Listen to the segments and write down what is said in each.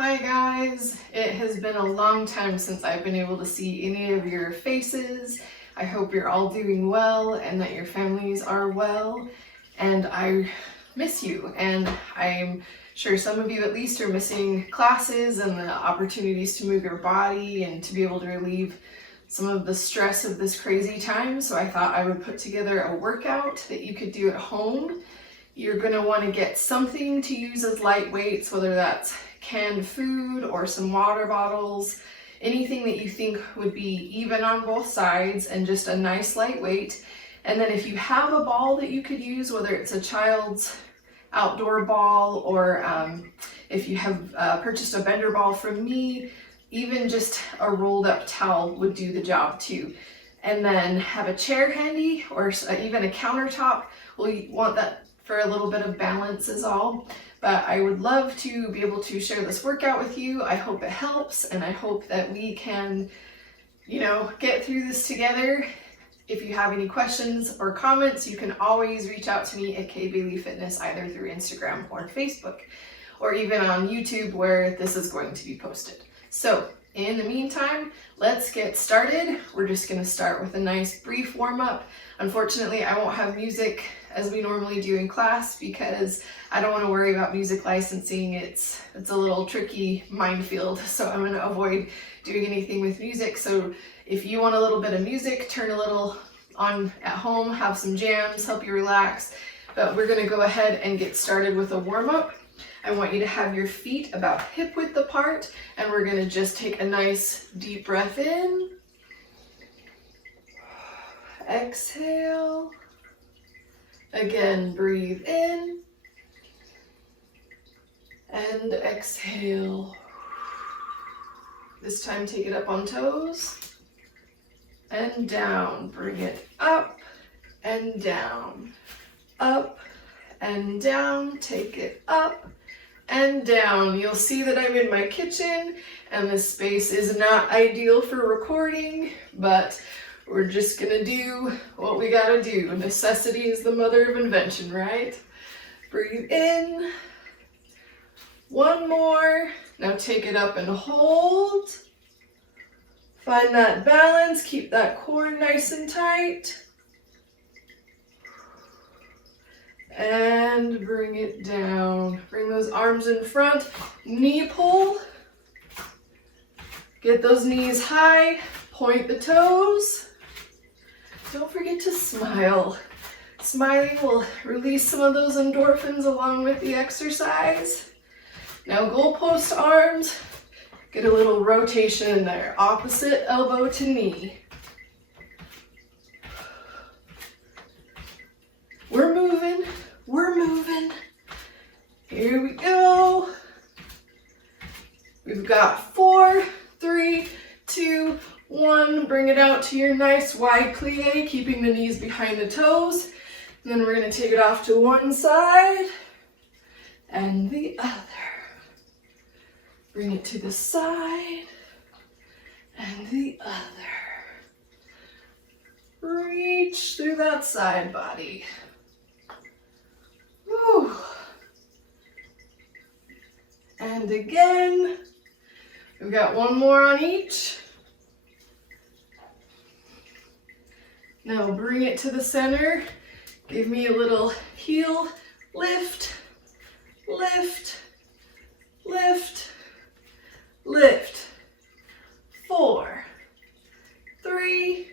Hi guys, it has been a long time since I've been able to see any of your faces. I hope you're all doing well and that your families are well, and I miss you, and I'm sure some of you at least are missing classes and the opportunities to move your body and to be able to relieve some of the stress of this crazy time. So I thought I would put together a workout that you could do at home. You're going to want to get something to use as light weights, whether that's canned food or some water bottles, anything that you think would be even on both sides and just a nice light weight. And then if you have a ball that you could use, whether it's a child's outdoor ball or if you have purchased a bender ball from me, even just a rolled up towel would do the job too. And then have a chair handy or even a countertop. Well, you want that for a little bit of balance is all. But I would love to be able to share this workout with you. I hope it helps, and I hope that we can, get through this together. If you have any questions or comments, you can always reach out to me at Bailey Fitness, either through Instagram or Facebook, or even on YouTube where this is going to be posted. So in the meantime, let's get started. We're just gonna start with a nice brief warm up. Unfortunately, I won't have music as we normally do in class because I don't want to worry about music licensing. It's a little tricky minefield, so I'm going to avoid doing anything with music. So if you want a little bit of music, turn a little on at home, have some jams, help you relax. But we're going to go ahead and get started with a warm up. I want you to have your feet about hip width apart, and we're going to just take a nice deep breath in. Exhale. Again, breathe in and exhale. This time take it up on toes and down. Bring it up and down. Up and down. Take it up and down. You'll see that I'm in my kitchen and this space is not ideal for recording, but we're just gonna do what we gotta do. Necessity is the mother of invention, right? Breathe in. One more. Now take it up and hold. Find that balance. Keep that core nice and tight. And bring it down. Bring those arms in front. Knee pull. Get those knees high. Point the toes. Don't forget to smile. Smiling will release some of those endorphins along with the exercise. Now goalpost arms, get a little rotation in there. Opposite elbow to knee. We're moving, we're moving. Here we go. We've got 4, 3, 2, 1, bring it out to your nice wide plie, keeping the knees behind the toes. And then we're going to take it off to one side and the other. Bring it to the side and the other. Reach through that side body. Whew. And again. We've got one more on each. Now bring it to the center. Give me a little heel lift, lift, lift, lift. 4, 3,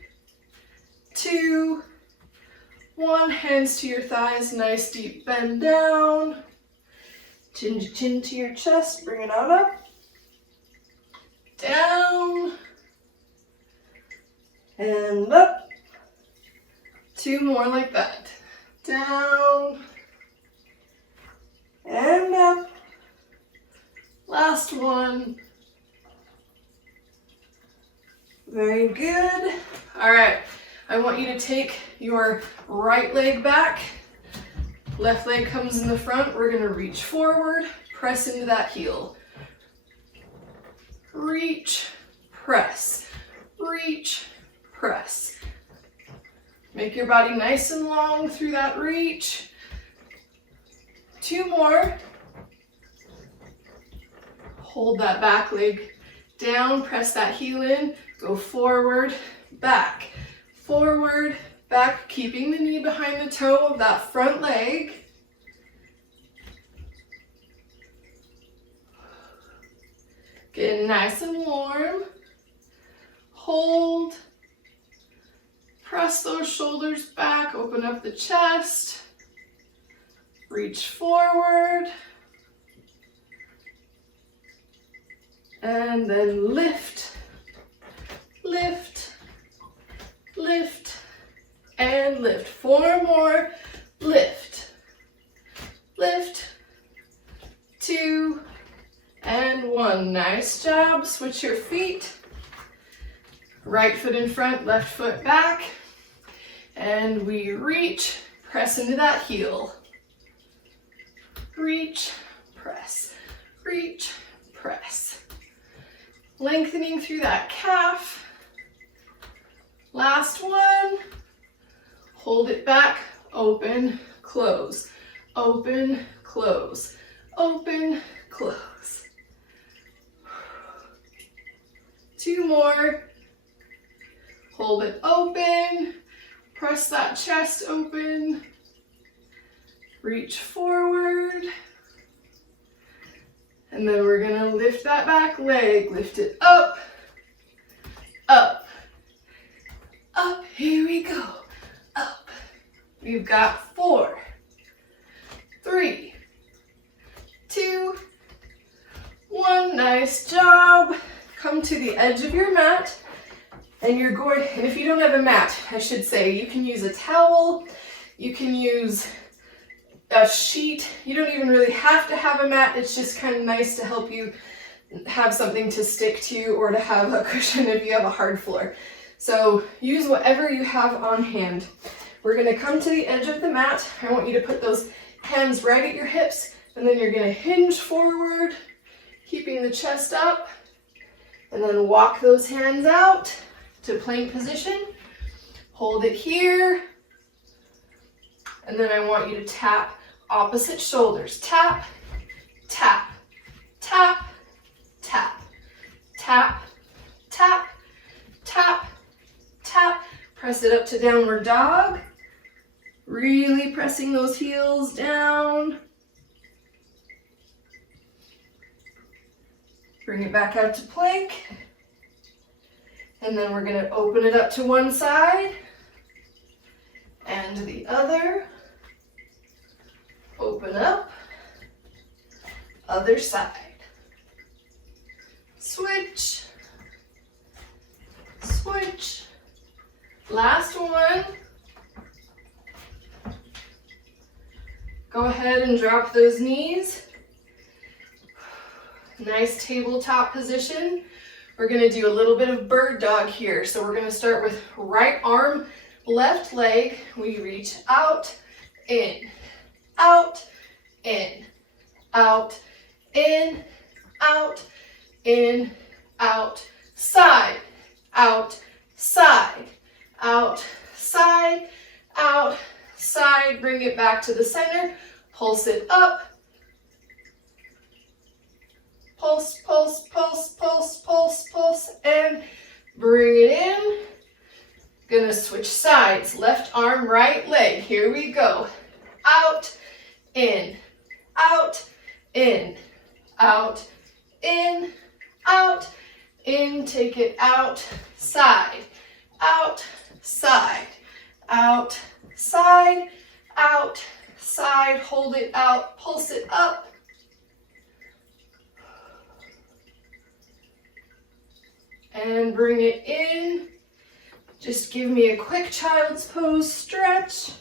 2, 1. Hands to your thighs, nice deep bend down. Chin to chin to your chest, bring it on up. Down. And up. 2 more like that. Down. And up. Last one. Very good. All right. I want you to take your right leg back. Left leg comes in the front. We're going to reach forward, press into that heel. Reach, press. Reach, press. Make your body nice and long through that reach. 2 more. Hold that back leg down, press that heel in, go forward, back, keeping the knee behind the toe of that front leg. Get nice and warm. Hold. Press those shoulders back, open up the chest. Reach forward. And then lift, lift, lift, and lift. 4 more. Lift, lift, 2, and 1. Nice job. Switch your feet. Right foot in front, left foot back. And we reach, press into that heel. Reach, press, reach, press. Lengthening through that calf. Last one. Hold it back, open, close, open, close, open, close. 2 more. Hold it open, press that chest open, reach forward, and then we're gonna lift that back leg, lift it up, up, up, here we go, up. We've got 4, 3, 2, 1, nice job. Come to the edge of your mat. And you're going, and if you don't have a mat, I should say, you can use a towel, you can use a sheet. You don't even really have to have a mat. It's just kind of nice to help you have something to stick to or to have a cushion if you have a hard floor. So use whatever you have on hand. We're going to come to the edge of the mat. I want you to put those hands right at your hips, and then you're going to hinge forward, keeping the chest up, and then walk those hands out to plank position. Hold it here. And then I want you to tap opposite shoulders. Tap, tap, tap, tap, tap, tap, tap, tap. Press it up to downward dog. Really pressing those heels down. Bring it back out to plank. And then we're going to open it up to one side and the other. Open up, other side. Switch, switch. Last one. Go ahead and drop those knees. Nice tabletop position. We're going to do a little bit of bird dog here. So we're going to start with right arm, left leg. We reach out, in, out, in, out, in, out, in, out, side, out, side, out, side, out, side. Bring it back to the center. Pulse it up. Pulse, pulse, pulse, pulse, pulse, pulse, and bring it in. Gonna switch sides. Left arm, right leg. Here we go. Out, in, out, in, out, in, out, in. Take it out, side, out, side, out, side, out, side. Hold it out, pulse it up. And bring it in. Just give me a quick child's pose stretch.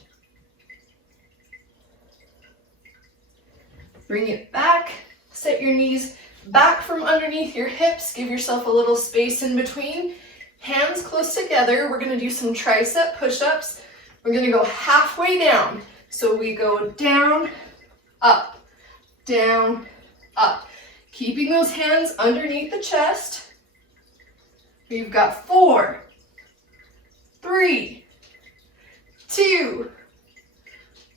Bring it back. Set your knees back from underneath your hips. Give yourself a little space in between. Hands close together. We're going to do some tricep push-ups. We're going to go halfway down. So we go down, up, down, up. Keeping those hands underneath the chest. We've got 4, 3, 2,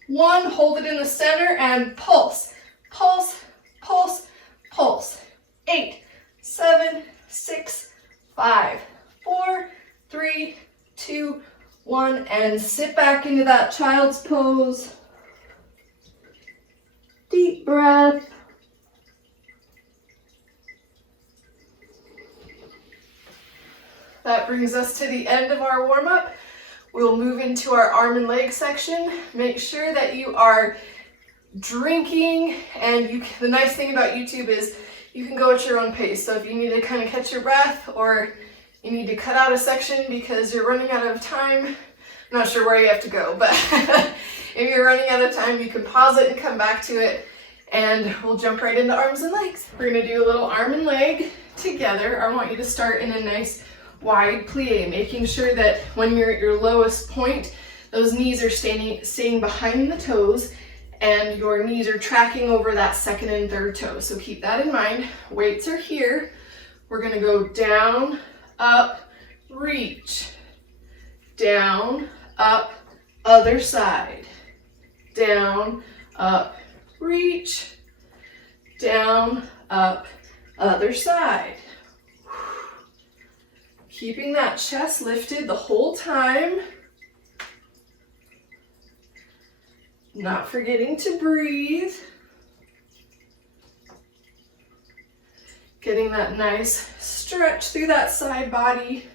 1. Hold it in the center and pulse, pulse, pulse, pulse. 8, 7, 6, 5, 4, 3, 2, 1, and sit back into that child's pose. Deep breath. That brings us to the end of our warm-up. We'll move into our arm and leg section. Make sure that you are drinking, and the nice thing about YouTube is you can go at your own pace. So if you need to kind of catch your breath, or you need to cut out a section because you're running out of time, I'm not sure where you have to go, but if you're running out of time, you can pause it and come back to it, and we'll jump right into arms and legs. We're gonna do a little arm and leg together. I want you to start in a nice wide plie, making sure that when you're at your lowest point, those knees are staying behind the toes, and your knees are tracking over that second and third toe. So keep that in mind. Weights are here. We're gonna go down, up, reach. Down, up, other side. Down, up, reach. Down, up, other side. Keeping that chest lifted the whole time. Not forgetting to breathe. Getting that nice stretch through that side body.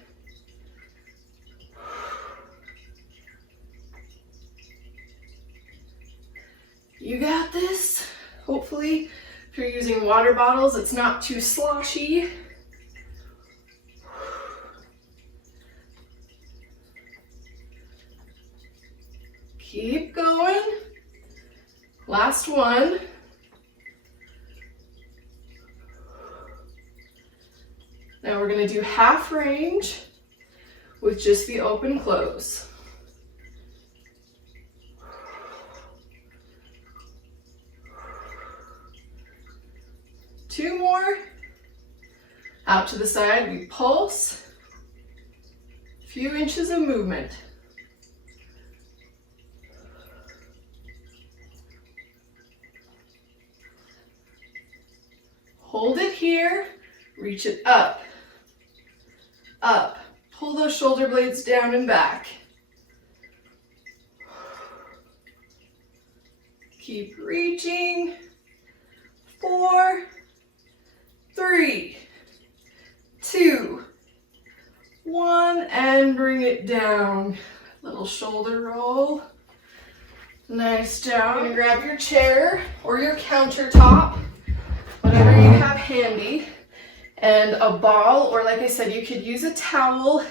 You got this. Hopefully, if you're using water bottles, it's not too sloshy. Keep going. Last one. Now we're going to do half range with just the open close. Two more. Out to the side, we pulse. A few inches of movement. Hold it here, reach it up, up. Pull those shoulder blades down and back. Keep reaching. 4, 3, 2, 1, and bring it down. Little shoulder roll. Nice job. You're gonna grab your chair or your countertop, whatever you have handy, and a ball, or like I said, you could use a towel.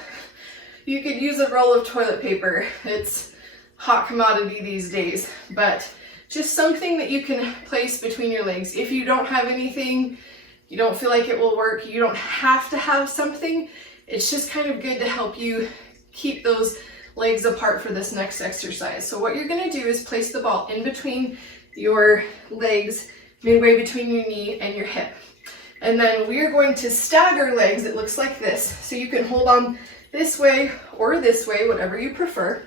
You could use a roll of toilet paper. It's hot commodity these days, but just something that you can place between your legs. If you don't have anything, you don't feel like it will work, you don't have to have something. It's just kind of good to help you keep those legs apart for this next exercise. So what you're gonna do is place the ball in between your legs, midway between your knee and your hip. And then we are going to stagger legs. It looks like this. So you can hold on this way or this way, whatever you prefer.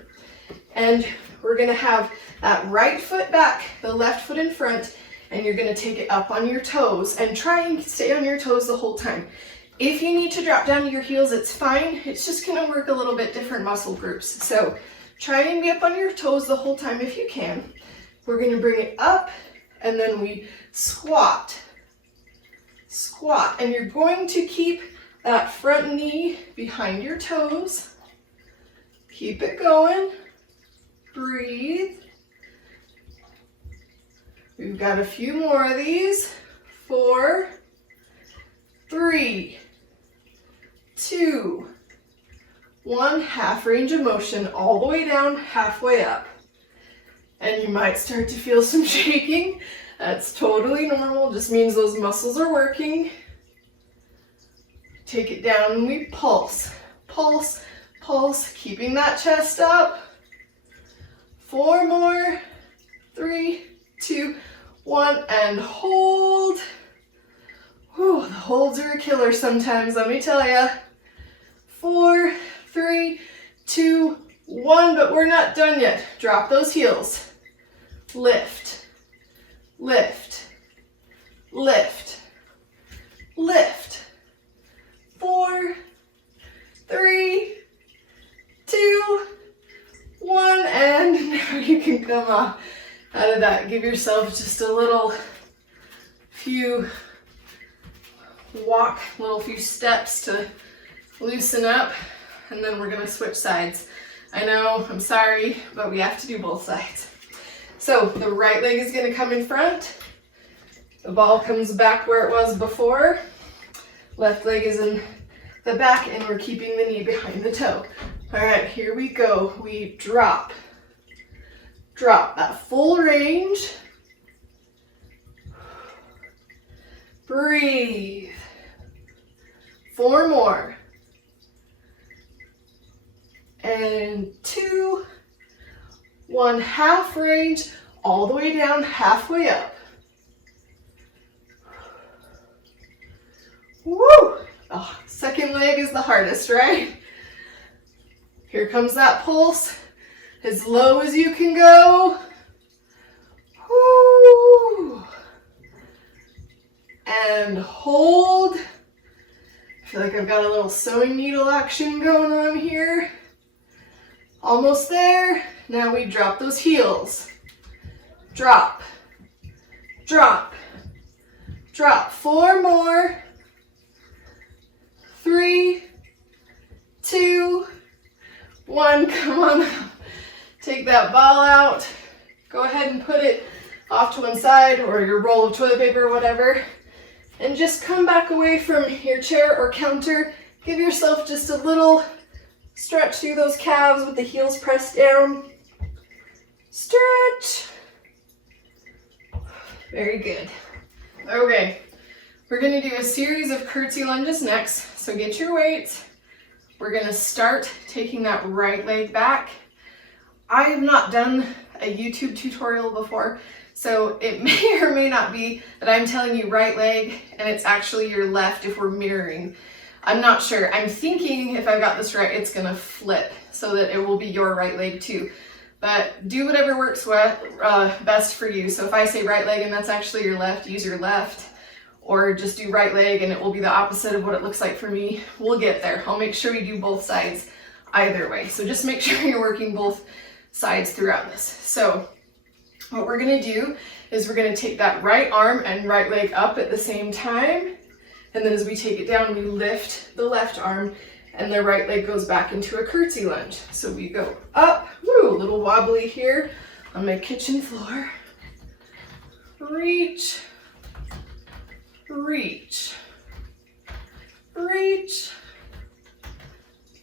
And we're gonna have that right foot back, the left foot in front, and you're gonna take it up on your toes and try and stay on your toes the whole time. If you need to drop down to your heels, it's fine. It's just gonna work a little bit different muscle groups. So try and be up on your toes the whole time if you can. We're gonna bring it up, and then we squat, squat, and you're going to keep that front knee behind your toes. Keep it going. Breathe. We've got a few more of these. 4, 3, 2, 1. Half range of motion all the way down, halfway up. And you might start to feel some shaking. That's totally normal, just means those muscles are working. Take it down and we pulse, pulse, pulse, keeping that chest up. 4 more, 3, 2, 1, and hold. Whew, the holds are a killer sometimes, let me tell ya. 4, 3, 2, 1, but we're not done yet. Drop those heels. Lift, lift, lift, lift. 4, 3, 2, 1, and now you can come out of that. Give yourself just a little few few steps to loosen up, and then we're gonna switch sides. I know, I'm sorry, but we have to do both sides. So the right leg is gonna come in front. The ball comes back where it was before. Left leg is in the back, and we're keeping the knee behind the toe. All right, here we go. We drop. Drop that full range. Breathe. 4 more. And 2, 1, half range, all the way down, halfway up. Woo! Oh, second leg is the hardest, right? Here comes that pulse, as low as you can go. Woo! And hold. I feel like I've got a little sewing needle action going on here. Almost there. Now we drop those heels. Drop, drop, drop. 4 more. 3, 2, 1. Come on. Take that ball out. Go ahead and put it off to one side, or your roll of toilet paper or whatever. And just come back away from your chair or counter. Give yourself just a little stretch through those calves with the heels pressed down. Stretch. Very good. Okay, we're gonna do a series of curtsy lunges next. So get your weights. We're gonna start taking that right leg back. I have not done a YouTube tutorial before, so it may or may not be that I'm telling you right leg and it's actually your left if we're mirroring. I'm not sure. I'm thinking if I got this right, it's gonna flip so that it will be your right leg too. But do whatever works best for you. So if I say right leg and that's actually your left, use your left. Or just do right leg and it will be the opposite of what it looks like for me. We'll get there. I'll make sure we do both sides either way. So just make sure you're working both sides throughout this. So what we're gonna do is we're gonna take that right arm and right leg up at the same time. And then as we take it down, we lift the left arm and the right leg goes back into a curtsy lunge. So we go up, woo, a little wobbly here on my kitchen floor. Reach, reach, reach.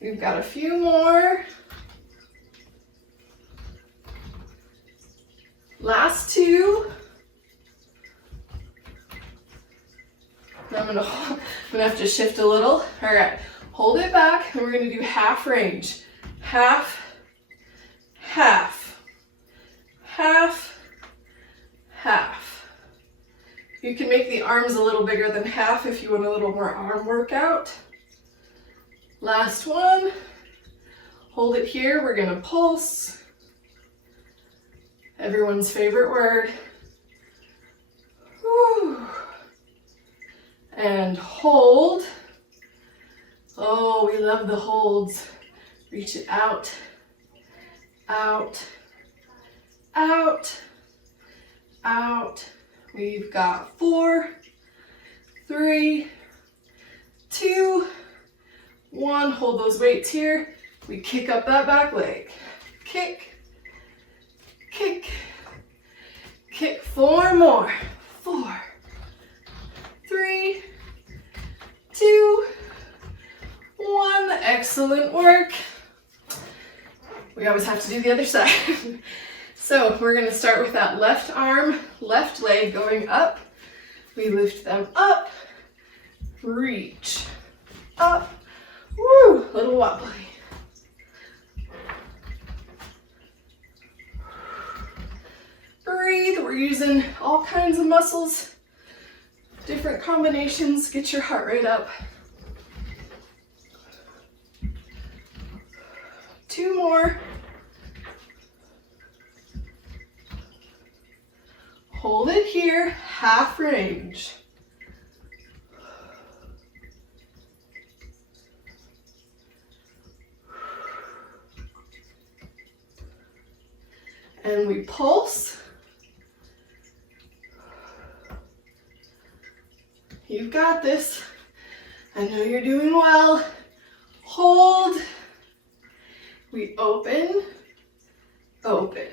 We've got a few more. Last 2. I'm gonna have to shift a little. All right, hold it back, and we're gonna do half range. Half, half, half, half. You can make the arms a little bigger than half if you want a little more arm workout. Last one. Hold it here. We're gonna pulse. Everyone's favorite word. Whew. And hold. Oh, we love the holds. Reach it out, out, out, out. We've got 4, 3, 2, 1. Hold those weights here. We kick up that back leg. Kick, kick, kick. 4 more. 4, 3, 2, 1. Excellent work. We always have to do the other side. So we're going to start with that left arm, left leg going up. We lift them up, reach, up, woo, little wobbly. Breathe. We're using all kinds of muscles, different combinations. Get your heart rate up. 2 more. Hold it here, half range. and we pulse. You've got this. I know you're doing well. Hold. We open, open,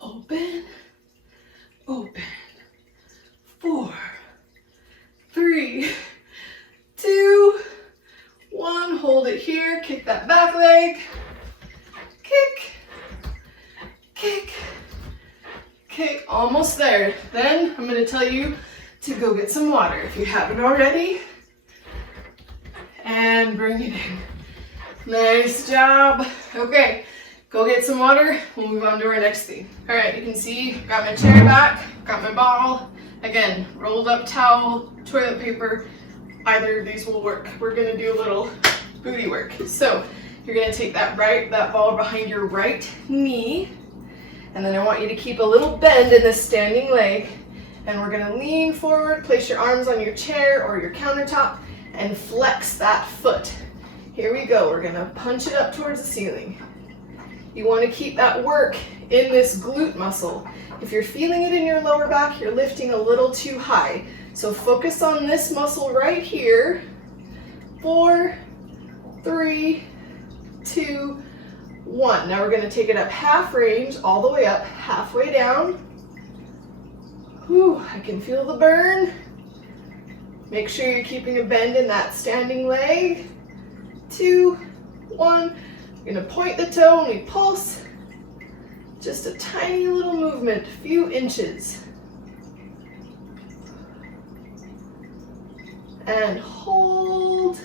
open, open. 4, 3, 2, 1. Hold it here. Kick that back leg. Kick, kick, kick. Almost there. Then I'm going to tell you to go get some water if you haven't already. And bring it in. Nice job. Okay, go get some water. We'll move on to our next thing. All right, you can see, got my chair back, got my ball. Again, rolled up towel, toilet paper. Either of these will work. We're gonna do a little booty work. So you're gonna take that ball behind your right knee, and then I want you to keep a little bend in this standing leg, and we're gonna lean forward, place your arms on your chair or your countertop, and flex that foot. Here we go. We're gonna punch it up towards the ceiling. You want to keep that work in this glute muscle. If you're feeling it in your lower back, you're lifting a little too high. So focus on this muscle right here. 4, 3, 2, 1. Now we're gonna take it up half range, all the way up, halfway down. Whew, I can feel the burn. Make sure you're keeping a bend in that standing leg. 2, 1. You're gonna point the toe and we pulse. Just a tiny little movement, a few inches. And hold.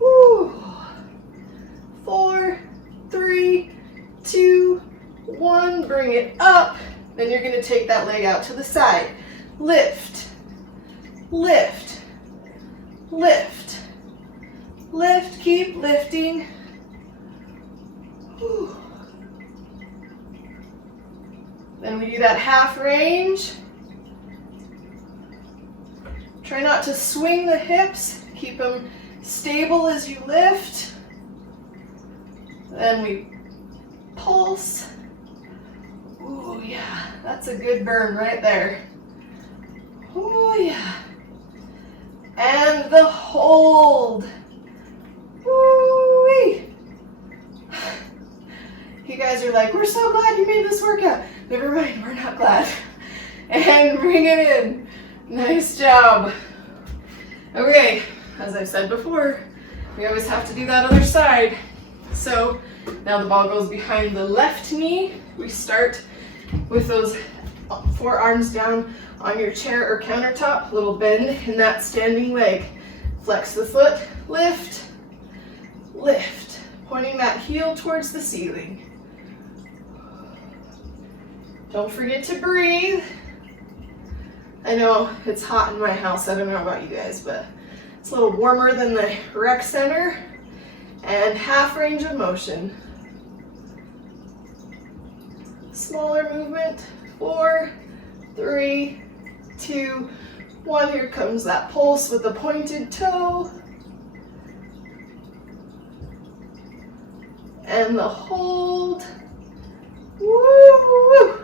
Woo. 4, 3, 2, 1. Bring it up. Then you're gonna take that leg out to the side. Lift, lift, lift. Lift, keep lifting. Whew. Then we do that half range. Try not to swing the hips. Keep them stable as you lift. Then we pulse. Ooh, yeah, that's a good burn right there. Ooh, yeah. And the hold. Woo-wee. You guys are like, we're so glad you made this workout. Never mind, we're not glad. And bring it in. Nice job. Okay, as I've said before, we always have to do that other side. So now the ball goes behind the left knee. We start with those forearms down on your chair or countertop, little bend in that standing leg. Flex the foot, lift, lift, pointing that heel towards the ceiling. Don't forget to breathe. I know it's hot in my house, I don't know about you guys, but it's a little warmer than the rec center. And half range of motion. Smaller movement, 4, 3, 2, 1. Here comes that pulse with the pointed toe. And the hold. Woo!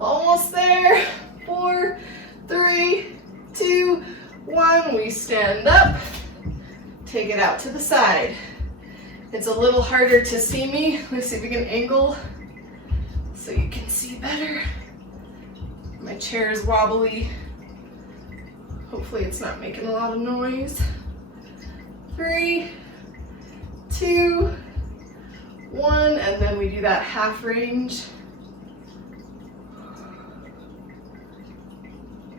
Almost there. 4, 3, 2, 1. We stand up. Take it out to the side. It's a little harder to see me. Let's see if we can angle so you can see better. My chair is wobbly. Hopefully it's not making a lot of noise. 3, 2, 1, and then we do that half range.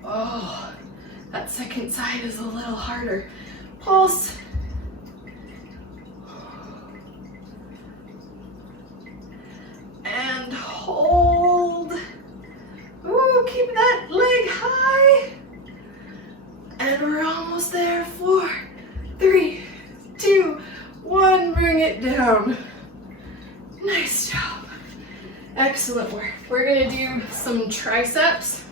Oh, that second side is a little harder. Pulse. And hold. Ooh, keep that leg high. And we're almost there. 4, 3, 2, 1. Bring it down. Nice job. Excellent work. We're gonna do some triceps.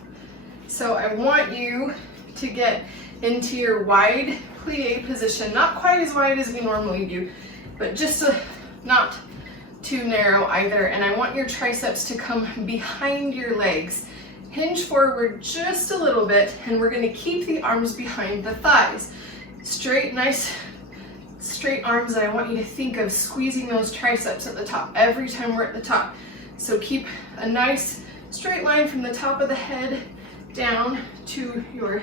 So I want you to get into your wide plie position. Not quite as wide as we normally do, but just not too narrow either. And I want your triceps to come behind your legs. Hinge forward just a little bit, and we're gonna keep the arms behind the thighs. Straight, nice, straight arms, and I want you to think of squeezing those triceps at the top every time we're at the top. So keep a nice straight line from the top of the head down to your,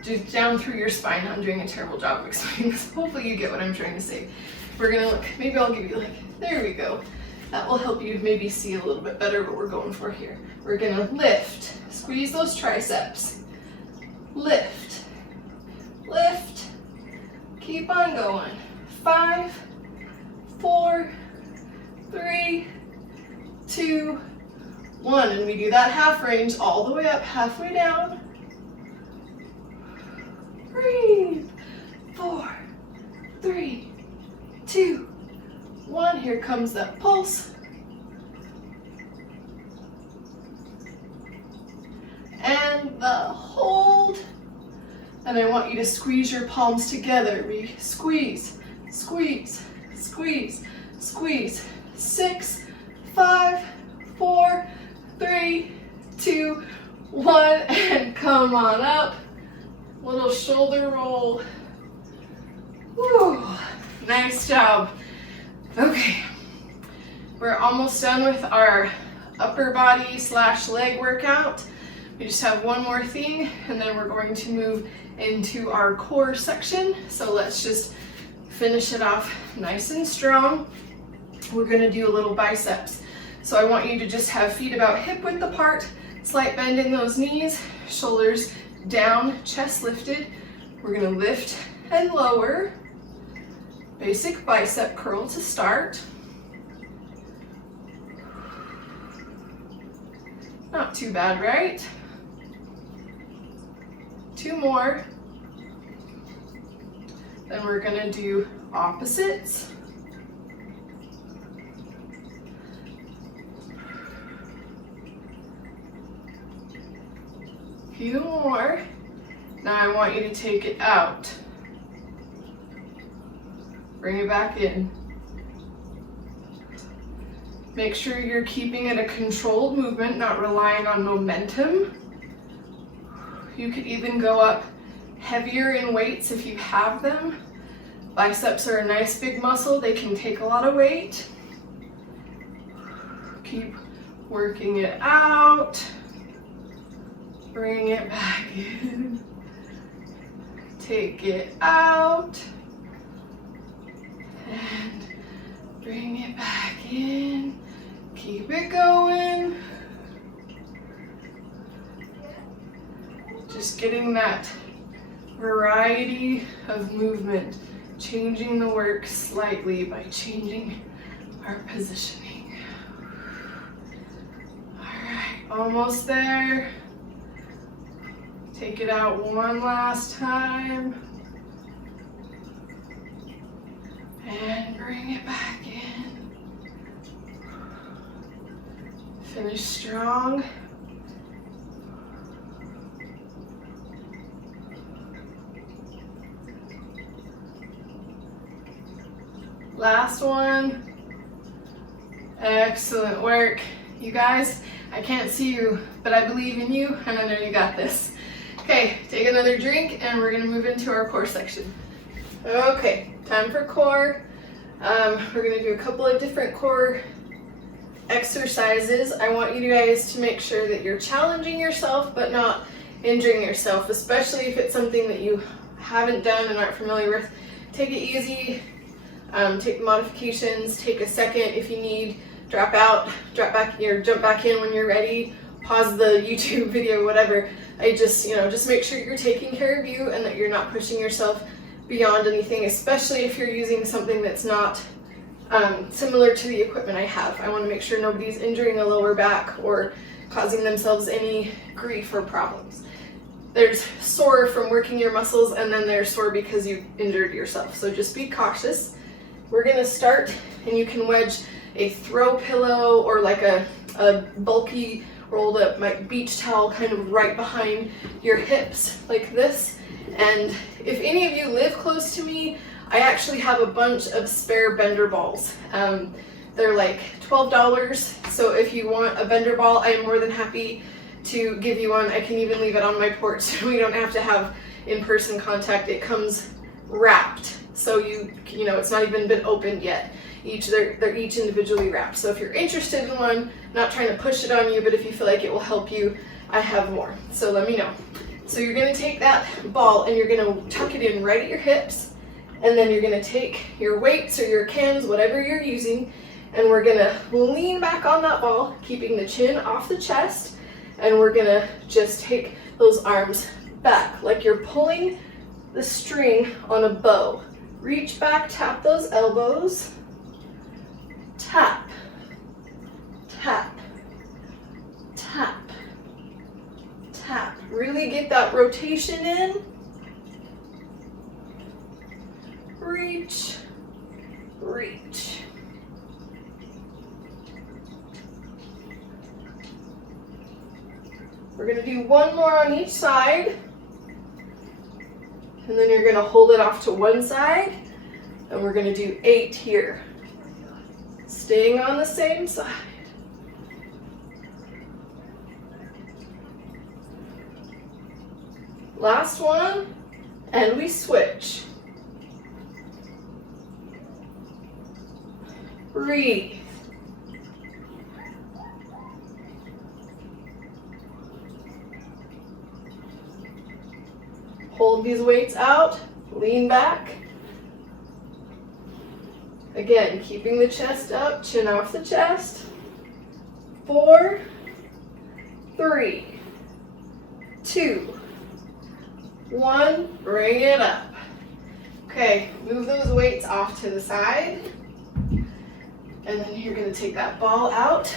just down through your spine. I'm doing a terrible job of explaining this. Hopefully you get what I'm trying to say. We're gonna look, maybe I'll give you like, there we go. That will help you maybe see a little bit better what we're going for here. We're gonna lift, squeeze those triceps, lift, lift, keep on going. 5, 4, 3, 2, 1. And we do that half range all the way up, halfway down. Breathe. 4, 3, 2, 1. Here comes that pulse. And the hold. And I want you to squeeze your palms together. We squeeze, squeeze, squeeze, squeeze. 6, 5, 4, 3, 2, 1. And come on up. Little shoulder roll. Woo. Nice job. Okay, we're almost done with our upper body / leg workout. We just have one more thing, and then we're going to move into our core section. So let's just finish it off nice and strong. We're gonna do a little biceps. So I want you to just have feet about hip width apart, slight bend in those knees, shoulders down, chest lifted. We're gonna lift and lower. Basic bicep curl to start. Not too bad, right? 2 more. Then we're gonna do opposites. Few more. Now I want you to take it out. Bring it back in. Make sure you're keeping it a controlled movement, not relying on momentum. You could even go up heavier in weights if you have them. Biceps are a nice big muscle. They can take a lot of weight. Keep working it out. Bring it back in. Take it out. And bring it back in. Keep it going. Just getting that variety of movement, changing the work slightly by changing our positioning. All right, almost there. Take it out one last time. And bring it back in. Finish strong. Last one. Excellent work. You guys, I can't see you, but I believe in you and I know you got this. Okay, take another drink and we're gonna move into our core section. Okay, time for core. We're gonna do a couple of different core exercises. I want you guys to make sure that you're challenging yourself but not injuring yourself, especially if it's something that you haven't done and aren't familiar with. Take it easy, take the modifications, take a second if you need, drop out, drop back, jump back in when you're ready, pause the YouTube video, whatever. Just make sure you're taking care of you and that you're not pushing yourself beyond anything, especially if you're using something that's not similar to the equipment I have. I want to make sure nobody's injuring a lower back or causing themselves any grief or problems. There's sore from working your muscles, and then there's sore because you injured yourself. So just be cautious. We're gonna start, and you can wedge a throw pillow or like a bulky rolled up like beach towel kind of right behind your hips like this. And if any of you live close to me, I actually have a bunch of spare bender balls. They're like $12. So if you want a bender ball, I am more than happy to give you one. I can even leave it on my porch so we don't have to have in-person contact. It comes wrapped, so you know it's not even been opened yet. They're each individually wrapped. So if you're interested in one, not trying to push it on you, but if you feel like it will help you, I have more. So let me know. So you're gonna take that ball and you're gonna tuck it in right at your hips, and then you're gonna take your weights or your cans, whatever you're using, and we're gonna lean back on that ball, keeping the chin off the chest, and we're gonna just take those arms back like you're pulling the string on a bow. Reach back, tap those elbows, tap, tap, tap, tap. Really get that rotation in. Reach, reach. We're gonna do one more on each side. And then you're gonna hold it off to one side, and we're gonna do 8 here. Staying on the same side. Last one, and we switch. Breathe. Hold these weights out, lean back. Again, keeping the chest up, chin off the chest. 4, 3, 2, 1, bring it up. Okay, move those weights off to the side. And then you're gonna take that ball out.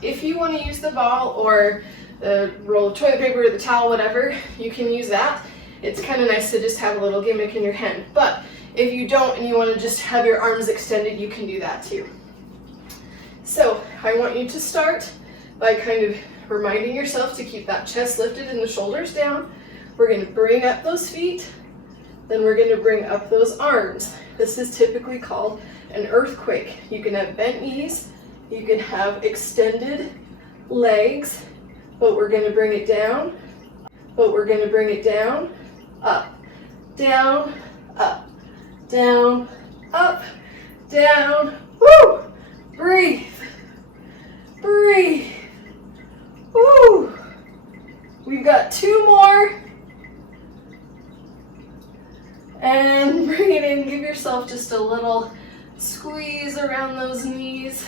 If you wanna use the ball or the roll of toilet paper or the towel, whatever, you can use that. It's kind of nice to just have a little gimmick in your hand. But if you don't and you want to just have your arms extended, you can do that too. So I want you to start by kind of reminding yourself to keep that chest lifted and the shoulders down. We're going to bring up those feet. Then we're going to bring up those arms. This is typically called an earthquake. You can have bent knees. You can have extended legs. But we're going to bring it down. But we're going to bring it down. Up, down, up, down, up, down. Woo! Breathe, breathe. Woo! We've got 2 more. And bring it in. Give yourself just a little squeeze around those knees.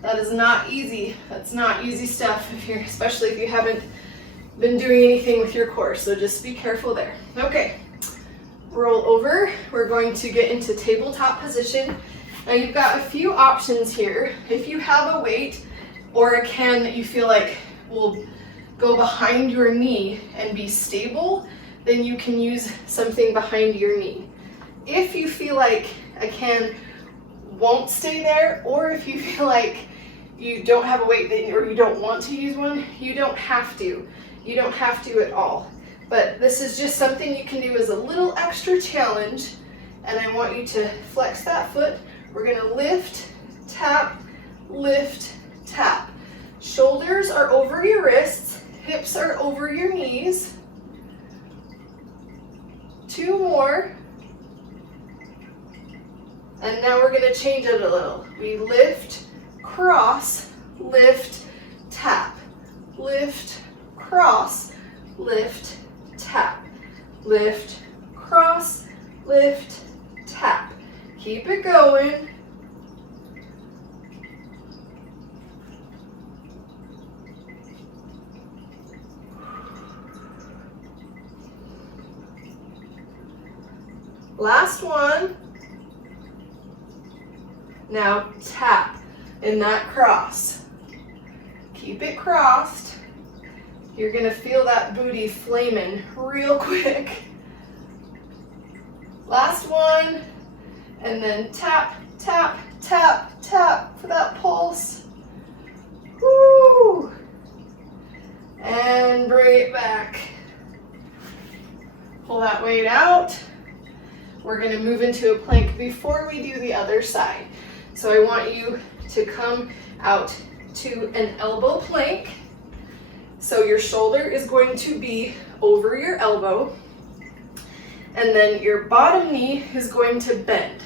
That is not easy. That's not easy stuff, especially if you haven't been doing anything with your core, so just be careful there. Okay, roll over. We're going to get into tabletop position. Now you've got a few options here. If you have a weight or a can that you feel like will go behind your knee and be stable, then you can use something behind your knee. If you feel like a can won't stay there, or if you feel like you don't have a weight or you don't want to use one, you don't have to. You don't have to at all. But this is just something you can do as a little extra challenge. And I want you to flex that foot. We're gonna lift, tap, tap. Shoulders are over your wrists, hips are over your knees. 2 more. And now we're gonna change it a little. We lift, cross, lift, tap, lift, cross, lift, tap, lift, cross, lift, tap. Keep it going. Last one. Now tap in that cross. Keep it crossed. You're gonna feel that booty flaming real quick. Last one. And then tap, tap, tap, tap for that pulse. Woo! And bring it back. Pull that weight out. We're gonna move into a plank before we do the other side. So I want you to come out to an elbow plank. So your shoulder is going to be over your elbow, and then your bottom knee is going to bend.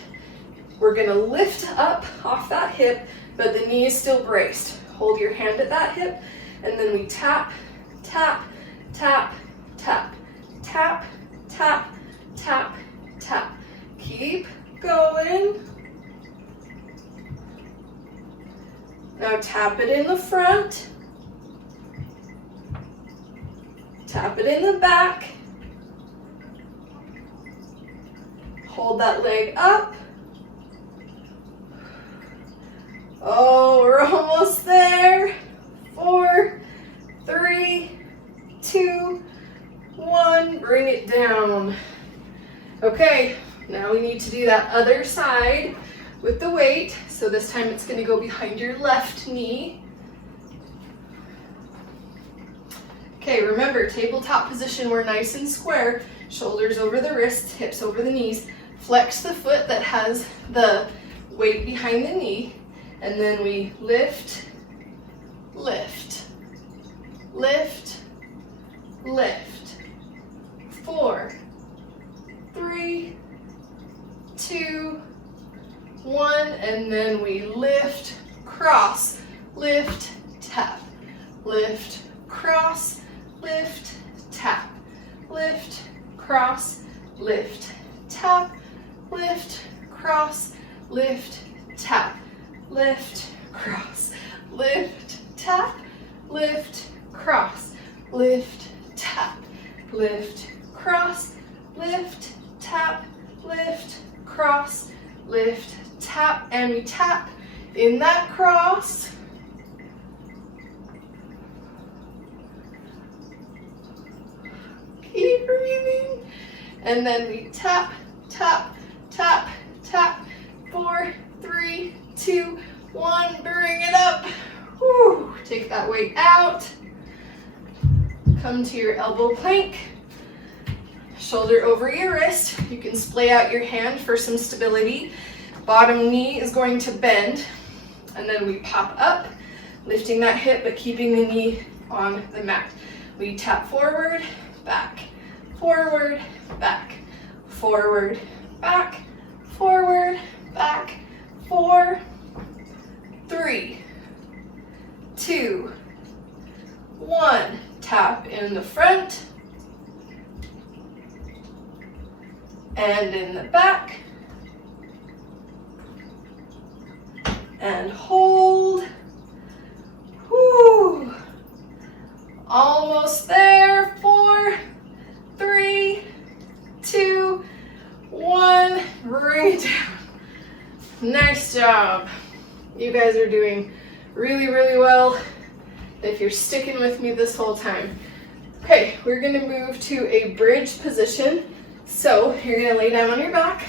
We're gonna lift up off that hip, but the knee is still braced. Hold your hand at that hip, and then we tap, tap, tap, tap, tap, tap, tap, tap. Keep going. Now tap it in the front. Tap it in the back. Hold that leg up. Oh, we're almost there. 4, 3, 2, 1. Bring it down. Okay, now we need to do that other side with the weight. So this time it's going to go behind your left knee. Okay, remember, tabletop position, we're nice and square. Shoulders over the wrists, hips over the knees. Flex the foot that has the weight behind the knee. And then we lift, lift, lift, lift. 4, 3, 2, 1, and then we lift, cross, lift, tap, lift, cross, lift, tap, lift, cross, lift, tap, lift, cross, lift, tap, lift, cross, lift, tap, lift, cross, lift, tap, lift, cross, lift, tap, lift, cross, lift, tap, and we tap in that cross. Keep breathing. And then we tap, tap, tap, tap. 4, 3, 2, 1. Bring it up. Whew. Take that weight out. Come to your elbow plank. Shoulder over your wrist. You can splay out your hand for some stability. Bottom knee is going to bend. And then we pop up, lifting that hip, but keeping the knee on the mat. We tap forward, back, forward, back, forward, back, forward, back. 4, 3, 2, 1. Tap in the front and in the back. And hold. Whew. Almost there. 4, 3, 2, 1. Bring it down. Nice job. You guys are doing really, really well if you're sticking with me this whole time. Okay, we're gonna move to a bridge position. So you're gonna lay down on your back.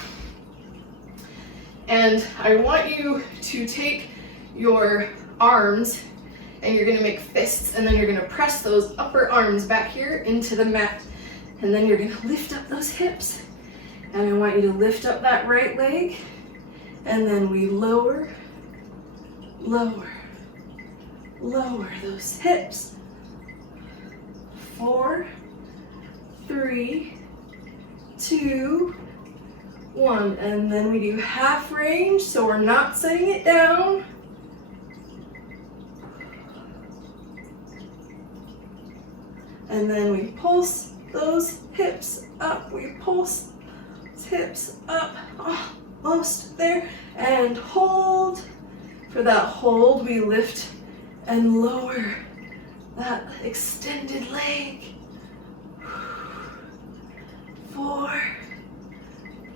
And I want you to take your arms and you're gonna make fists, and then you're gonna press those upper arms back here into the mat. And then you're gonna lift up those hips. And I want you to lift up that right leg. And then we lower, lower, lower those hips. 4, 3, 2, 1. And then we do half range, so we're not setting it down. And then we pulse those hips up. We pulse those hips up. Almost there. And hold. For that hold, we lift and lower that extended leg. 4,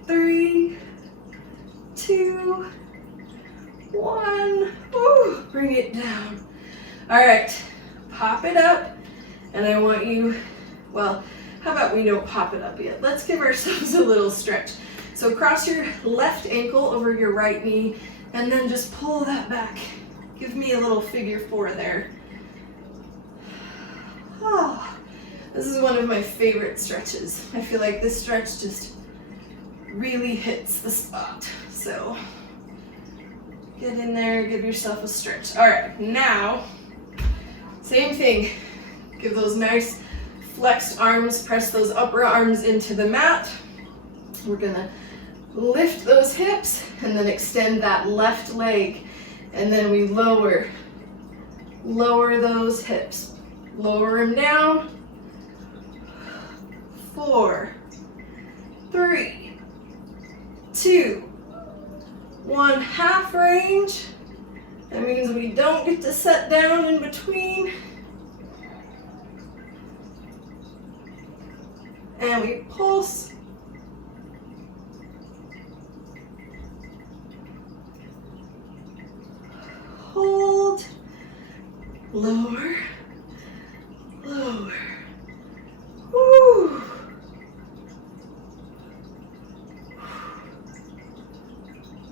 3, 2, 1. Woo, bring it down. All right, pop it up. And I want you, well, how about we don't pop it up yet? Let's give ourselves a little stretch. So cross your left ankle over your right knee and then just pull that back. Give me a little figure 4 there. Oh, this is one of my favorite stretches. I feel like this stretch just really hits the spot. So Get in there, give yourself a stretch. All right, now, same thing. Give those nice flexed arms, press those upper arms into the mat. We're gonna lift those hips and then extend that left leg. And then we lower those hips. Lower them down. 4, 3, 2, 1, half range. That means we don't get to set down in between. And we pulse. Hold. Lower. Lower. Woo.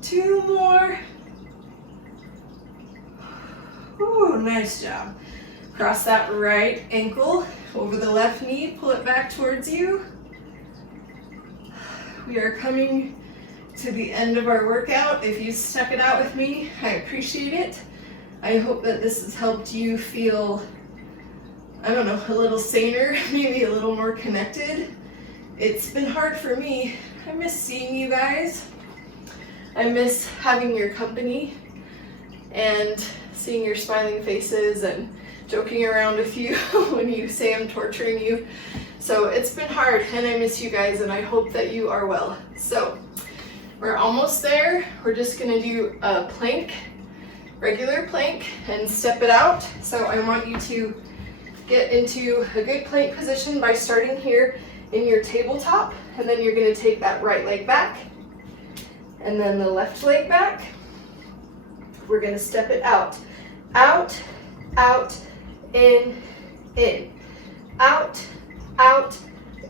2 more. Ooh, nice job. Cross that right ankle over the left knee, pull it back towards you. We are coming to the end of our workout. If you stuck it out with me, I appreciate it. I hope that this has helped you feel, I don't know, a little saner, maybe a little more connected. It's been hard for me. I miss seeing you guys. I miss having your company and seeing your smiling faces and joking around with you when you say I'm torturing you. So it's been hard and I miss you guys and I hope that you are well. So we're almost there. We're just gonna do a plank, regular plank, and step it out. So I want you to get into a good plank position by starting here in your tabletop, and then you're gonna take that right leg back and then the left leg back. We're gonna step it out. Out, out, in, out, out,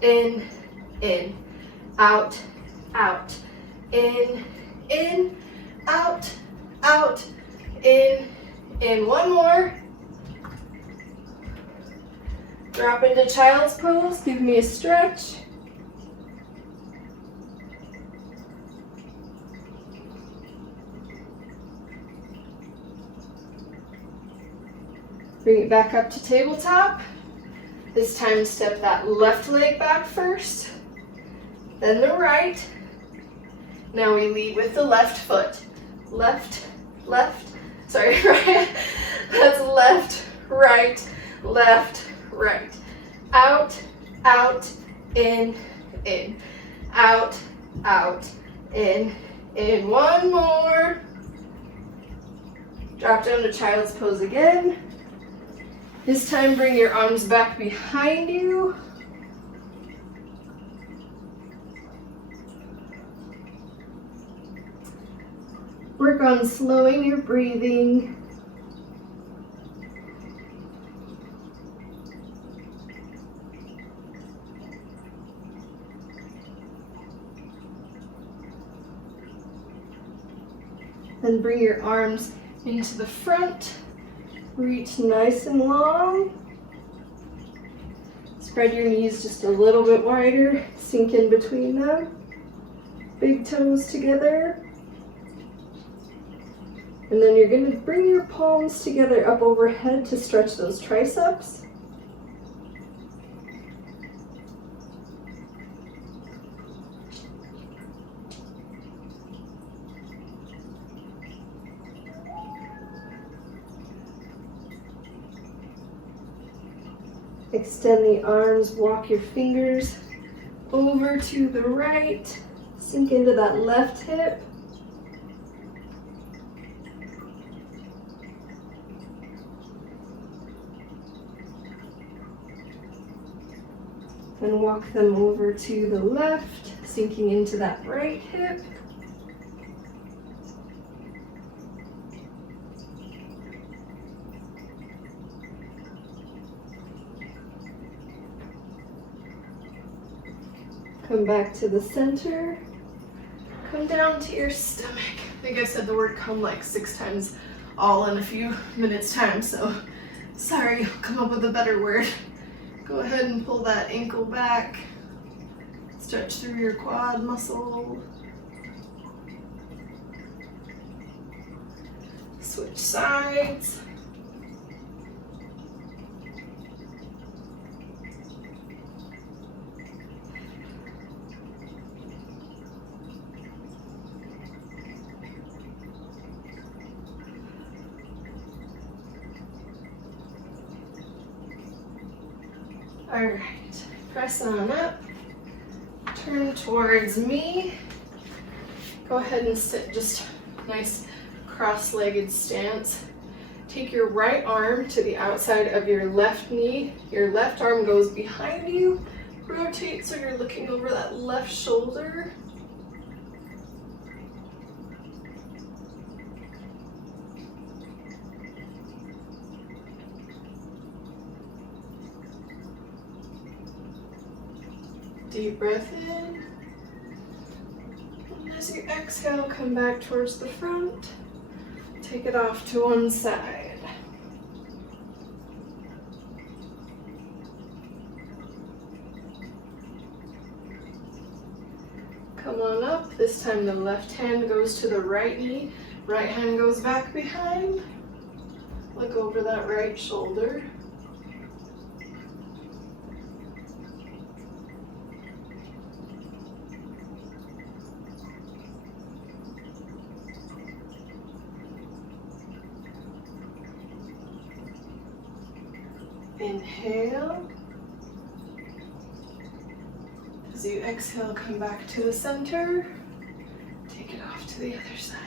in, out, out, in, out, out, in. One more. Drop into child's pose, give me a stretch. Bring it back up to tabletop. This time step that left leg back first, then the right. Now we lead with the left foot. Left, left, sorry, right. That's left, right, left, right. Out, out, in, out, out, in. One more. Drop down to child's pose again. This time bring your arms back behind you. Work on slowing your breathing. Then bring your arms into the front. Reach nice and long. Spread your knees just a little bit wider. Sink in between them. Big toes together. And then you're going to bring your palms together up overhead to stretch those triceps. Extend the arms, walk your fingers over to the right, sink into that left hip. And walk them over to the left, sinking into that right hip. Come back to the center. Come down to your stomach. I think I said the word come like 6 times all in a few minutes time, so sorry, I'll come up with a better word. Go ahead and pull that ankle back. Stretch through your quad muscle. Switch sides. All right, press on up, turn towards me. Go ahead and sit just nice cross-legged stance. Take your right arm to the outside of your left knee. Your left arm goes behind you. Rotate so you're looking over that left shoulder. Deep breath in. And as you exhale, come back towards the front. Take it off to one side. Come on up. This time the left hand goes to the right knee. Right hand goes back behind. Look over that right shoulder. Inhale. As you exhale, come back to the center. Take it off to the other side.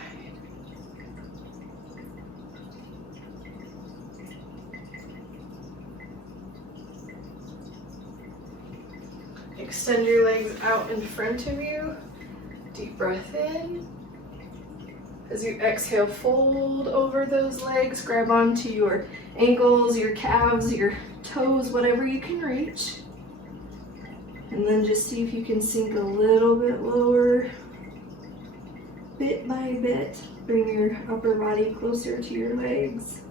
Extend your legs out in front of you. Deep breath in. As you exhale, fold over those legs, grab onto your ankles, your calves, your toes, whatever you can reach. And then just see if you can sink a little bit lower, bit by bit. Bring your upper body closer to your legs.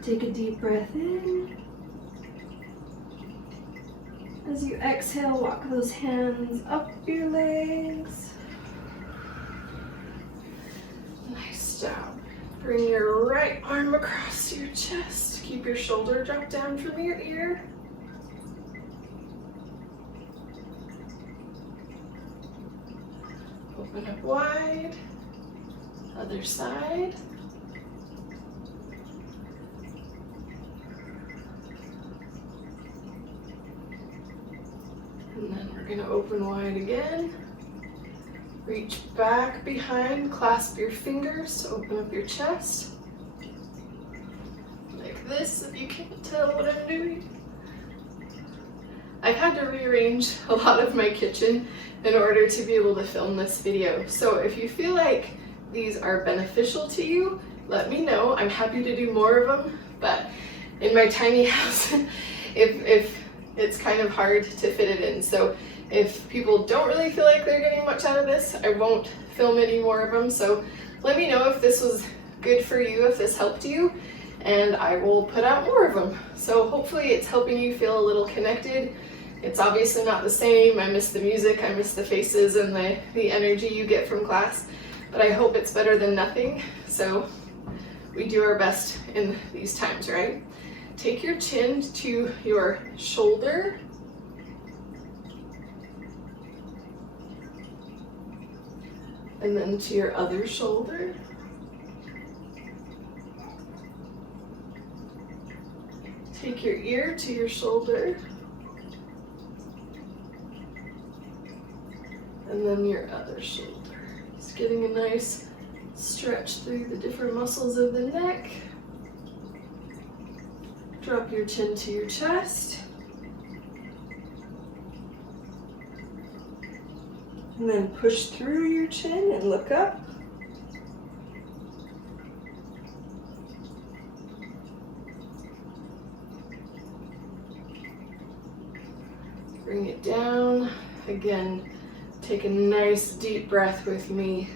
Take a deep breath in. As you exhale, walk those hands up your legs. Nice job. Bring your right arm across your chest. Keep your shoulder drop down from your ear. Open up wide. Other side. And then we're gonna open wide again. Reach back behind, clasp your fingers to open up your chest. Like this, if you can't tell what I'm doing. I've had to rearrange a lot of my kitchen in order to be able to film this video. So if you feel like these are beneficial to you, let me know. I'm happy to do more of them, but in my tiny house, if it's kind of hard to fit it in. So if people don't really feel like they're getting much out of this, I won't film any more of them. So let me know if this was good for you, if this helped you, and I will put out more of them. So hopefully it's helping you feel a little connected. It's obviously not the same. I miss the music, I miss the faces and the energy you get from class, but I hope it's better than nothing. So we do our best in these times, right? Take your chin to your shoulder. And then to your other shoulder. Take your ear to your shoulder. And then your other shoulder. Just getting a nice stretch through the different muscles of the neck. Drop your chin to your chest. And then push through your chin and look up. Bring it down. Again, take a nice deep breath with me.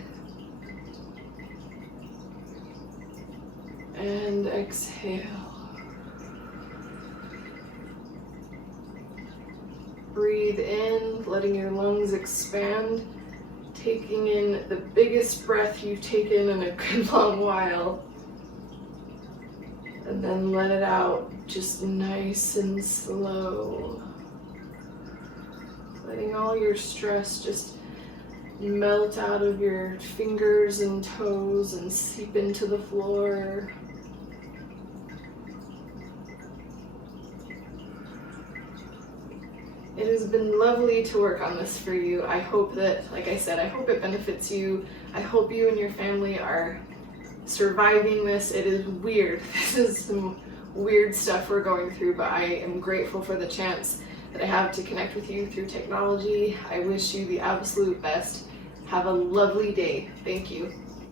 And exhale. Breathe in, letting your lungs expand, taking in the biggest breath you've taken in a good long while. And then let it out, just nice and slow. Letting all your stress just melt out of your fingers and toes and seep into the floor. It has been lovely to work on this for you. I hope that, like I said, I hope it benefits you. I hope you and your family are surviving this. It is weird. This is some weird stuff we're going through, but I am grateful for the chance that I have to connect with you through technology. I wish you the absolute best. Have a lovely day. Thank you.